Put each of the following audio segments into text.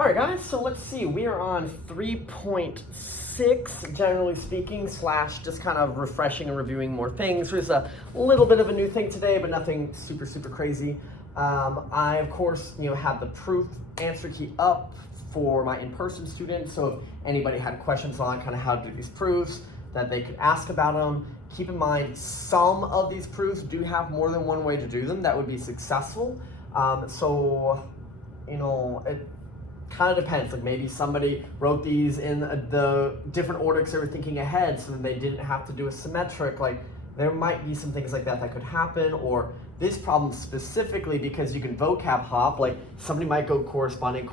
All right, guys, so let's see. We are on 3.6, generally speaking, / just kind of refreshing and reviewing more things. There's a little bit of a new thing today, but nothing super, super crazy. I, of course, have the proof answer key up for my in-person students. So if anybody had questions on kind of how to do these proofs, that they could ask about them. Keep in mind, some of these proofs do have more than one way to do them that would be successful. It kind of depends. Like maybe somebody wrote these in the different order because they were thinking ahead, so then they didn't have to do a symmetric. Like there might be some things like that could happen, or this problem specifically because you can vocab hop. Like somebody might go corresponding.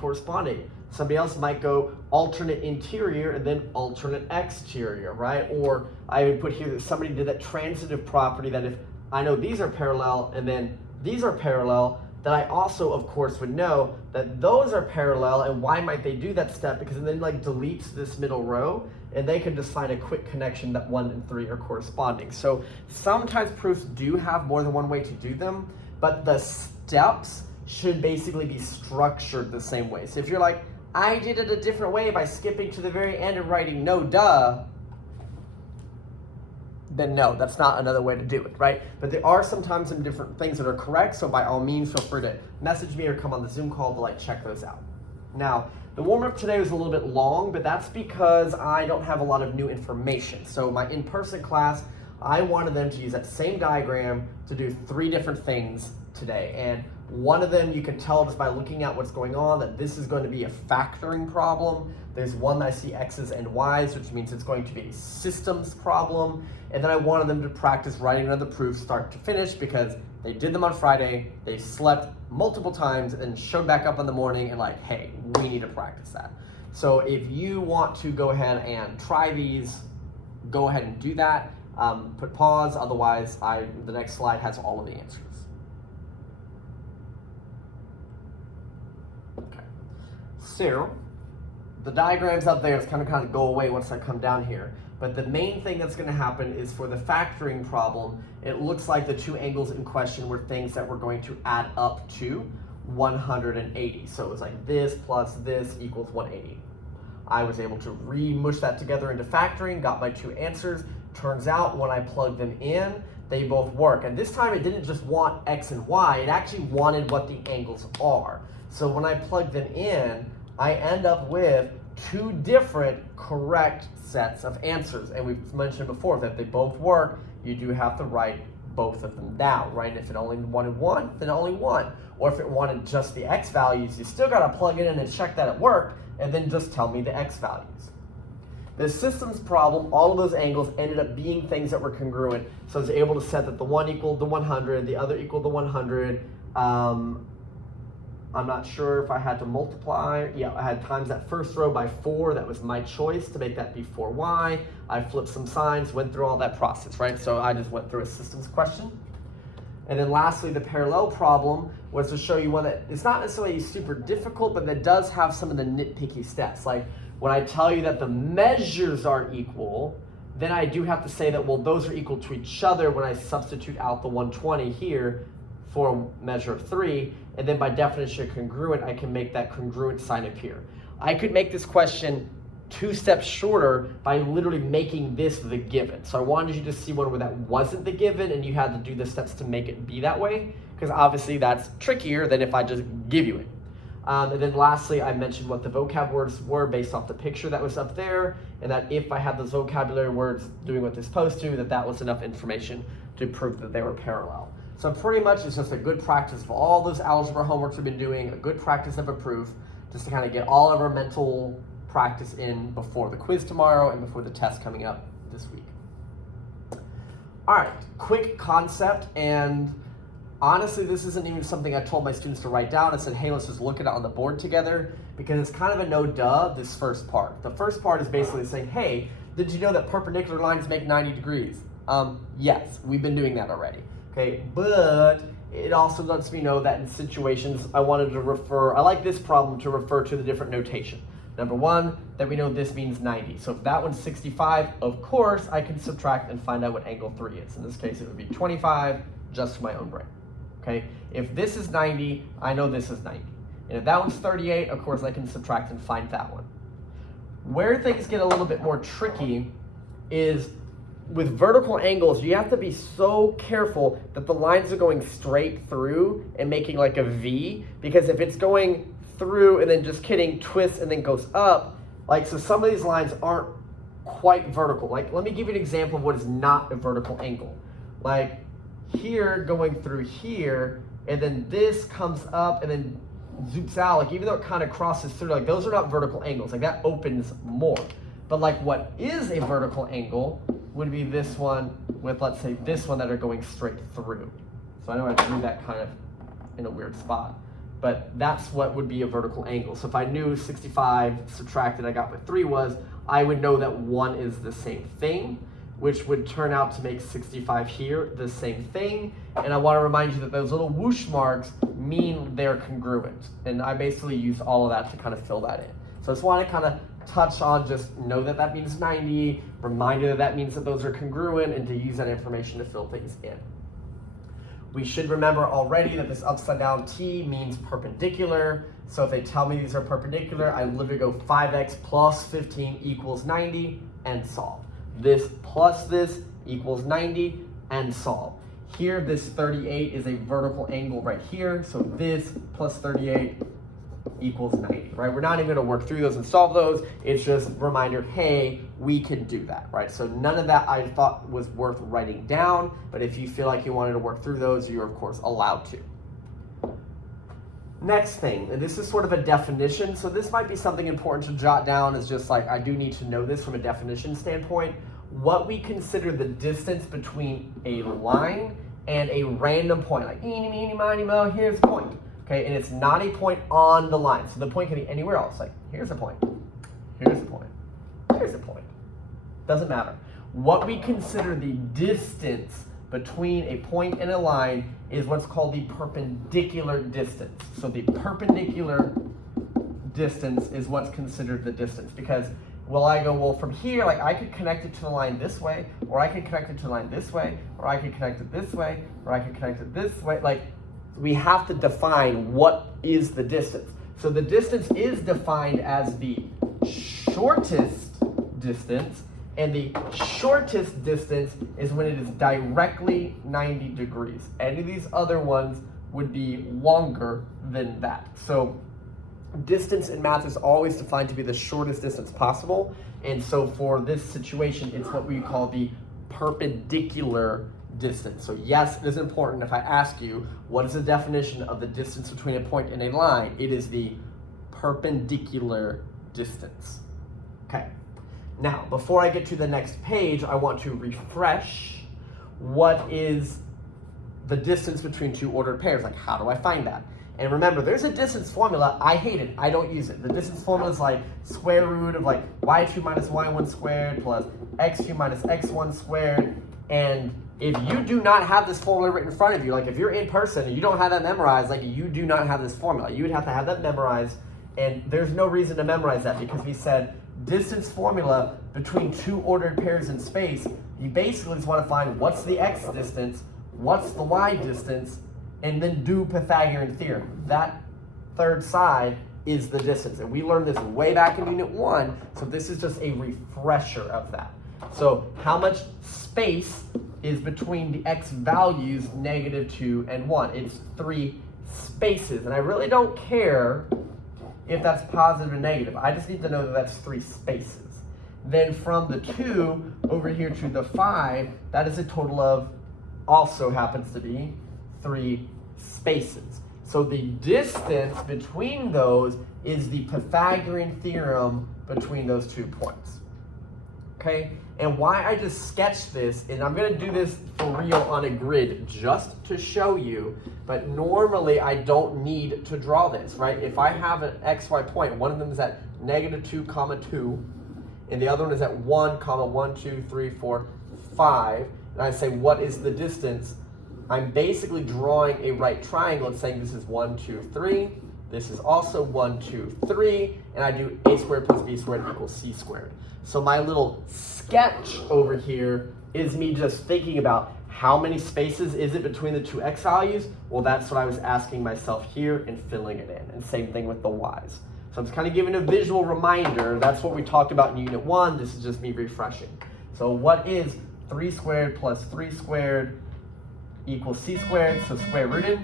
Somebody else might go alternate interior and then alternate exterior, right? Or I would put here that somebody did that transitive property that if I know these are parallel and then these are parallel, that I also, of course, would know that those are parallel. And why might they do that step? Because it then deletes this middle row, and they can just find a quick connection that 1 and 3 are corresponding. So sometimes proofs do have more than one way to do them, but the steps should basically be structured the same way. So if you're like, I did it a different way by skipping to the very end and writing no duh, then no, that's not another way to do it, right? But there are sometimes some different things that are correct, so by all means, feel free to message me or come on the Zoom call to check those out. Now, the warm-up today was a little bit long, but that's because I don't have a lot of new information. So my in-person class, I wanted them to use that same diagram to do 3 different things today. And one of them, you can tell just by looking at what's going on that this is going to be a factoring problem. There's one that I see X's and Y's, which means it's going to be a systems problem. And then I wanted them to practice writing another proof start to finish because they did them on Friday, they slept multiple times and showed back up in the morning and hey, we need to practice that. So if you want to go ahead and try these, go ahead and do that. Put pause, otherwise the next slide has all of the answers. Okay, so the diagrams up there is kind of go away once I come down here. But the main thing that's going to happen is for the factoring problem, it looks like the 2 angles in question were things that were going to add up to 180. So it was like this plus this equals 180. I was able to re-mush that together into factoring, got my 2 answers. Turns out when I plugged them in, they both work. And this time it didn't just want X and Y, it actually wanted what the angles are. So when I plug them in, I end up with 2 different correct sets of answers. And we've mentioned before that if they both work, you do have to write both of them down, right? And if it only wanted 1, then only 1. Or if it wanted just the X values, you still got to plug it in and check that it worked, and then just tell me the X values. The systems problem, all of those angles ended up being things that were congruent. So I was able to set that the one equaled the 100, the other equaled the 100. I'm not sure if I had to multiply. Yeah, I had times that first row by 4. That was my choice to make that be 4y. I flipped some signs, went through all that process, right? So I just went through a systems question. And then lastly, the parallel problem was to show you one that it's not necessarily super difficult, but that does have some of the nitpicky steps. Like when I tell you that the measures are equal, then I do have to say that, well, those are equal to each other when I substitute out the 120 here for a measure of 3, and then by definition congruent, I can make that congruent sign appear. I could make this question 2 steps shorter by literally making this the given. So I wanted you to see one where that wasn't the given and you had to do the steps to make it be that way, because obviously that's trickier than if I just give you it. And then lastly, I mentioned what the vocab words were based off the picture that was up there, and that if I had those vocabulary words doing what they're supposed to, that was enough information to prove that they were parallel. So pretty much it's just a good practice of all those algebra homeworks we've been doing, a good practice of a proof, just to kind of get all of our mental practice in before the quiz tomorrow and before the test coming up this week. All right, quick concept, and honestly, this isn't even something I told my students to write down. I said, hey, let's just look at it on the board together, because it's kind of a no-duh, this first part. The first part is basically saying, hey, did you know that perpendicular lines make 90 degrees? Yes, we've been doing that already. Okay, but it also lets me know that in situations I wanted to refer, I like this problem to refer to the different notation. Number 1, that we know this means 90. So if that one's 65, of course, I can subtract and find out what angle 3 is. In this case, it would be 25, just for my own brain. Okay, if this is 90, I know this is 90. And if that one's 38, of course I can subtract and find that one. Where things get a little bit more tricky is with vertical angles, you have to be so careful that the lines are going straight through and making like a V, because if it's going through and then just kidding, twists and then goes up, like, so some of these lines aren't quite vertical. Like, let me give you an example of what is not a vertical angle. Like here going through here, and then this comes up and then zoops out, like even though it kind of crosses through, like those are not vertical angles, like that opens more. But like what is a vertical angle would be this one with, let's say, this one that are going straight through. So I know I drew that kind of in a weird spot, but that's what would be a vertical angle. So if I knew 65 subtracted I got what 3 was, I would know that 1 is the same thing, which would turn out to make 65 here the same thing. And I want to remind you that those little whoosh marks mean they're congruent. And I basically use all of that to kind of fill that in. So I just want to kind of touch on, just know that that means 90, remind you that that means that those are congruent, and to use that information to fill things in. We should remember already that this upside down T means perpendicular. So if they tell me these are perpendicular, I literally go 5x plus 15 equals 90 and solve. This plus this equals 90 and solve. Here, this 38 is a vertical angle right here. So this plus 38 equals 90, right? We're not even gonna work through those and solve those. It's just a reminder, hey, we can do that, right? So none of that I thought was worth writing down, but if you feel like you wanted to work through those, you're of course allowed to. Next thing, and this is sort of a definition, so this might be something important to jot down, is just like, I do need to know this from a definition standpoint. What we consider the distance between a line and a random point, like eeny, meeny, miny, mo, here's a point, okay? And it's not a point on the line, so the point can be anywhere else, like here's a point, here's a point, here's a point, doesn't matter. What we consider the distance between a point and a line is what's called the perpendicular distance. So the perpendicular distance is what's considered the distance, because I go, well, from here, like I could connect it to the line this way, or I could connect it to the line this way, or I could connect it this way, or I could connect it this way. Like, we have to define what is the distance. So the distance is defined as the shortest distance, and the shortest distance is when it is directly 90 degrees. Any of these other ones would be longer than that. So distance in math is always defined to be the shortest distance possible. And so for this situation, it's what we call the perpendicular distance. So yes, it is important. If I ask you, what is the definition of the distance between a point and a line? It is the perpendicular distance. Okay. Now, before I get to the next page, I want to refresh what is the distance between two ordered pairs. Like, how do I find that? And remember, there's a distance formula. I hate it. I don't use it. The distance formula is like square root of like y2 minus y1 squared plus x2 minus x1 squared. And if you do not have this formula written in front of you, like if you're in person and you don't have that memorized, like you do not have this formula. You would have to have that memorized. And there's no reason to memorize that, because we said distance formula between two ordered pairs in space, you basically just want to find what's the x distance, what's the y distance, and then do Pythagorean Theorem. That third side is the distance. And we learned this way back in Unit 1, so this is just a refresher of that. So how much space is between the x values, -2 and 1? It's 3 spaces. And I really don't care if that's positive or negative. I just need to know that that's 3 spaces. Then from the 2 over here to the 5, that is a total of, also happens to be, 3 spaces. So the distance between those is the Pythagorean theorem between those 2 points. Okay? And why I just sketched this, and I'm going to do this for real on a grid just to show you, but normally I don't need to draw this, right? If I have an xy point, one of them is at -2, 2, and the other one is at 1, 1, 2, 3, 4, 5, and I say, what is the distance? I'm basically drawing a right triangle and saying this is 1, 2, 3, this is also 1, 2, 3, and I do a squared plus b squared equals c squared. So my little sketch over here is me just thinking about How many spaces is it between the two x values? Well, that's what I was asking myself here and filling it in. And same thing with the y's. So I'm kind of giving a visual reminder. That's what we talked about in Unit 1. This is just me refreshing. So what is 3 squared plus 3 squared equals c squared? So square rooted.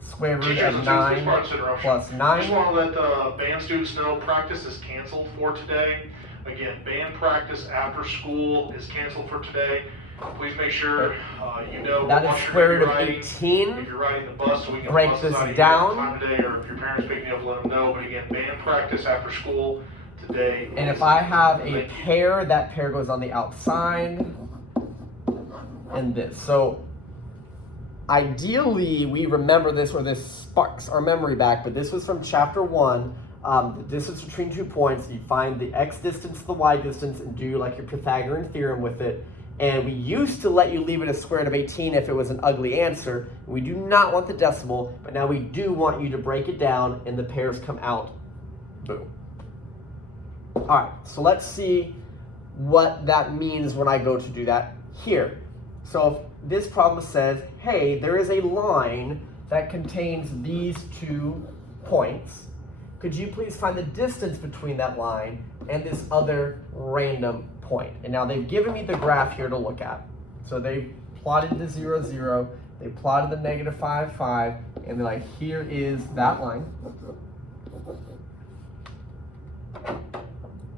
Square root of 9 plus 9. I just want to let the band students know practice is canceled for today. Again, band practice after school is canceled for today. Please make sure you know that is square root of 18. If you're riding the bus, so we can break this down. Time today, or if your parents picking you up, let them know. But again, band practice after school today. And if I have a pair, that pair goes on the outside. And this. So ideally, we remember this, or this sparks our memory back, but this was from chapter 1. The distance between 2 points, you find the x distance, the y distance, and do like your Pythagorean theorem with it. And we used to let you leave it as square root of 18 if it was an ugly answer. We do not want the decimal, but now we do want you to break it down and the pairs come out. Boom. All right, so let's see what that means when I go to do that here. So if this problem says, hey, there is a line that contains these 2 points. Could you please find the distance between that line and this other random point? And now they've given me the graph here to look at. So they plotted the 0, 0, they plotted the negative 5, 5, and they're like, here is that line.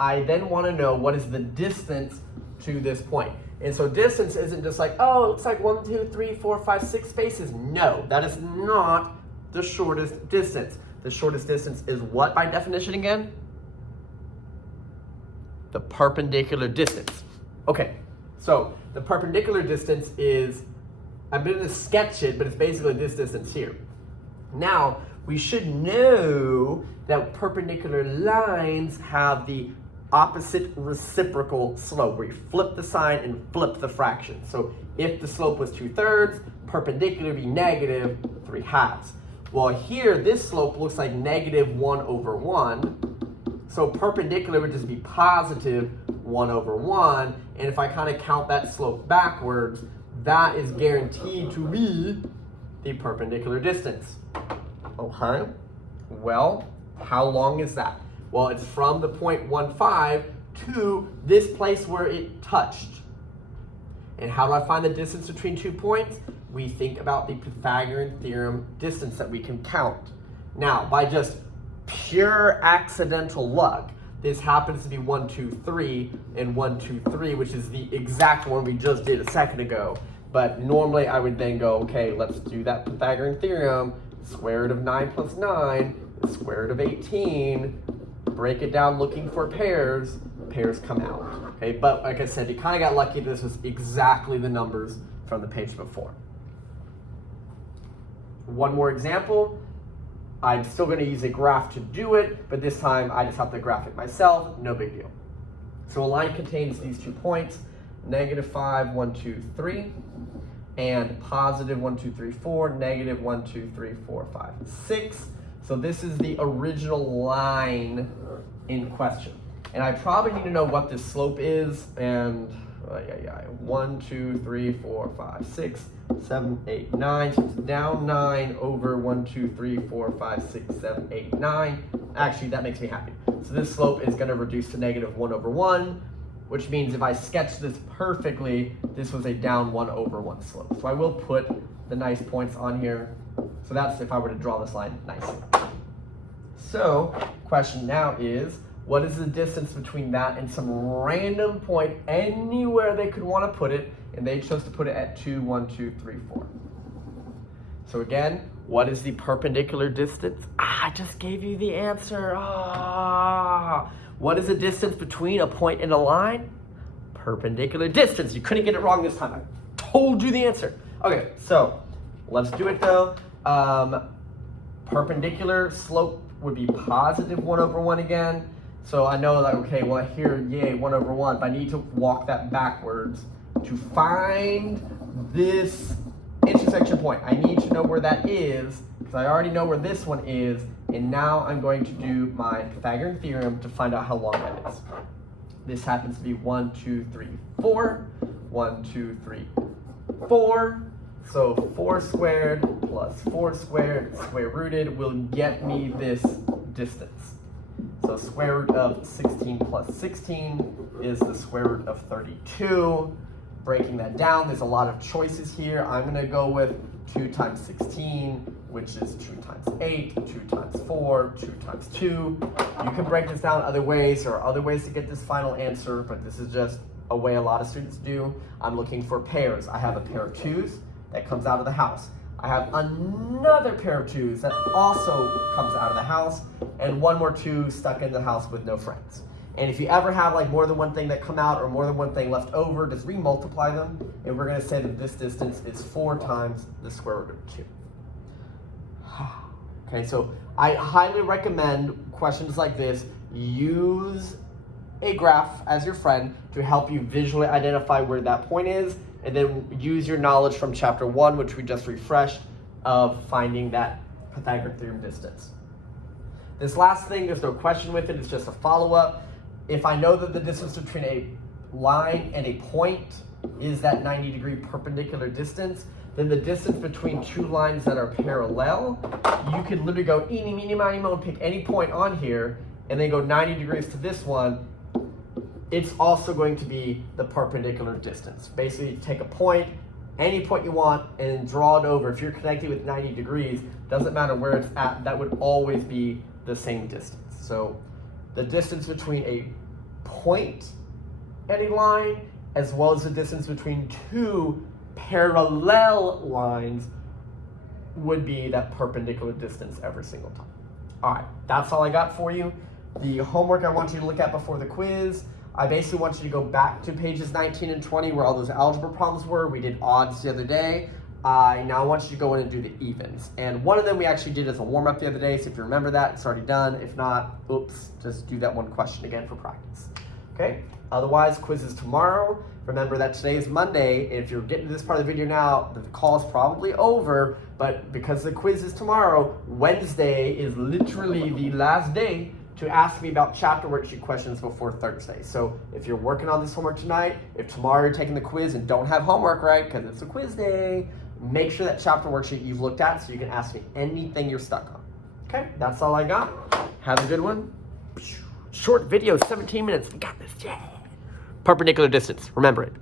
I then want to know what is the distance to this point. And so distance isn't just like, oh, it looks like 1, 2, 3, 4, 5, 6 spaces. No, that is not the shortest distance. The shortest distance is what by definition again? The perpendicular distance. Okay, so the perpendicular distance is, I'm going to sketch it, but it's basically this distance here. Now, we should know that perpendicular lines have the opposite reciprocal slope, where you flip the sign and flip the fraction. So if the slope was 2/3, perpendicular would be negative 3/2. Well, here, this slope looks like negative 1/1. So perpendicular would just be positive 1/1. And if I kind of count that slope backwards, that is guaranteed to be the perpendicular distance. Okay, well, how long is that? Well, it's from the point 1,5 to this place where it touched. And how do I find the distance between 2 points? We think about the Pythagorean theorem distance that we can count. Now, by just pure accidental luck, this happens to be 1, 2, 3, and 1, 2, 3, which is the exact one we just did a second ago. But normally I would then go, okay, let's do that Pythagorean theorem. Square root of 9 plus 9 is square root of 18. Break it down looking for pairs. Pairs come out. Okay, but like I said, you kind of got lucky. This was exactly the numbers from the page before. One more example. I'm still going to use a graph to do it, but this time I just have to graph it myself. No big deal. So a line contains these 2 points, negative 5, 1, 2, 3, and positive 1, 2, 3, 4, negative 1, 2, 3, 4, 5, 6. So this is the original line in question. And I probably need to know what this slope is, and 1, 2, 3, 4, 5, 6, 7, 8, 9. So it's down 9 over 1, 2, 3, 4, 5, 6, 7, 8, 9. Actually, that makes me happy. So this slope is going to reduce to negative 1/1, which means if I sketch this perfectly, this was a down 1/1 slope. So I will put the nice points on here. So that's if I were to draw this line nicely. So, question now is, what is the distance between that and some random point anywhere they could want to put it, and they chose to put it at 2, 1, 2, 3, 4. So again, what is the perpendicular distance? I just gave you the answer. What is the distance between a point and a line? Perpendicular distance. You couldn't get it wrong this time. I told you the answer. Okay, so let's do it though. Perpendicular slope would be positive 1/1 again. So I know that, okay, well here, yay, 1/1, but I need to walk that backwards to find this intersection point. I need to know where that is, because I already know where this one is, and now I'm going to do my Pythagorean theorem to find out how long that is. This happens to be 1, 2, 3, 4, 1, 2, 3, 4. So 4 squared plus 4 squared square rooted will get me this distance. So square root of 16 plus 16 is the square root of 32. Breaking that down, there's a lot of choices here. I'm going to go with 2 times 16, which is 2 times 8, 2 times 4, 2 times 2. You can break this down other ways. There are other ways to get this final answer, but this is just a way a lot of students do. I'm looking for pairs. I have a pair of 2s that comes out of the house. I have another pair of 2s that also comes out of the house, and one more 2 stuck in the house with no friends. And if you ever have like more than one thing that come out or more than one thing left over, just re-multiply them, and we're going to say that this distance is 4 times the square root of 2. Okay, so I highly recommend questions like this. Use a graph as your friend to help you visually identify where that point is, and then use your knowledge from chapter 1, which we just refreshed, of finding that Pythagorean theorem distance. This last thing, there's no question with it, it's just a follow-up. If I know that the distance between a line and a point is that 90-degree perpendicular distance, then the distance between 2 lines that are parallel, you can literally go eeny, meeny, miny, moe, and pick any point on here, and then go 90 degrees to this one. It's also going to be the perpendicular distance. Basically, you take a point, any point you want, and draw it over. If you're connected with 90 degrees, doesn't matter where it's at, that would always be the same distance. So the distance between a point and a line, as well as the distance between 2 parallel lines, would be that perpendicular distance every single time. All right, that's all I got for you. The homework I want you to look at before the quiz, I basically want you to go back to pages 19 and 20 where all those algebra problems were. We did odds the other day. I now want you to go in and do the evens. And one of them we actually did as a warm-up the other day, so if you remember that, it's already done. If not, oops, just do that one question again for practice. Okay? Otherwise, quiz is tomorrow. Remember that today is Monday. If you're getting to this part of the video now, the call is probably over, but because the quiz is tomorrow, Wednesday is literally the last day to ask me about chapter worksheet questions before Thursday. So if you're working on this homework tonight, if tomorrow you're taking the quiz and don't have homework, right, because it's a quiz day, make sure that chapter worksheet you've looked at so you can ask me anything you're stuck on. Okay, that's all I got. Have a good one. Short video, 17 minutes. We got this. Yeah. Perpendicular distance. Remember it.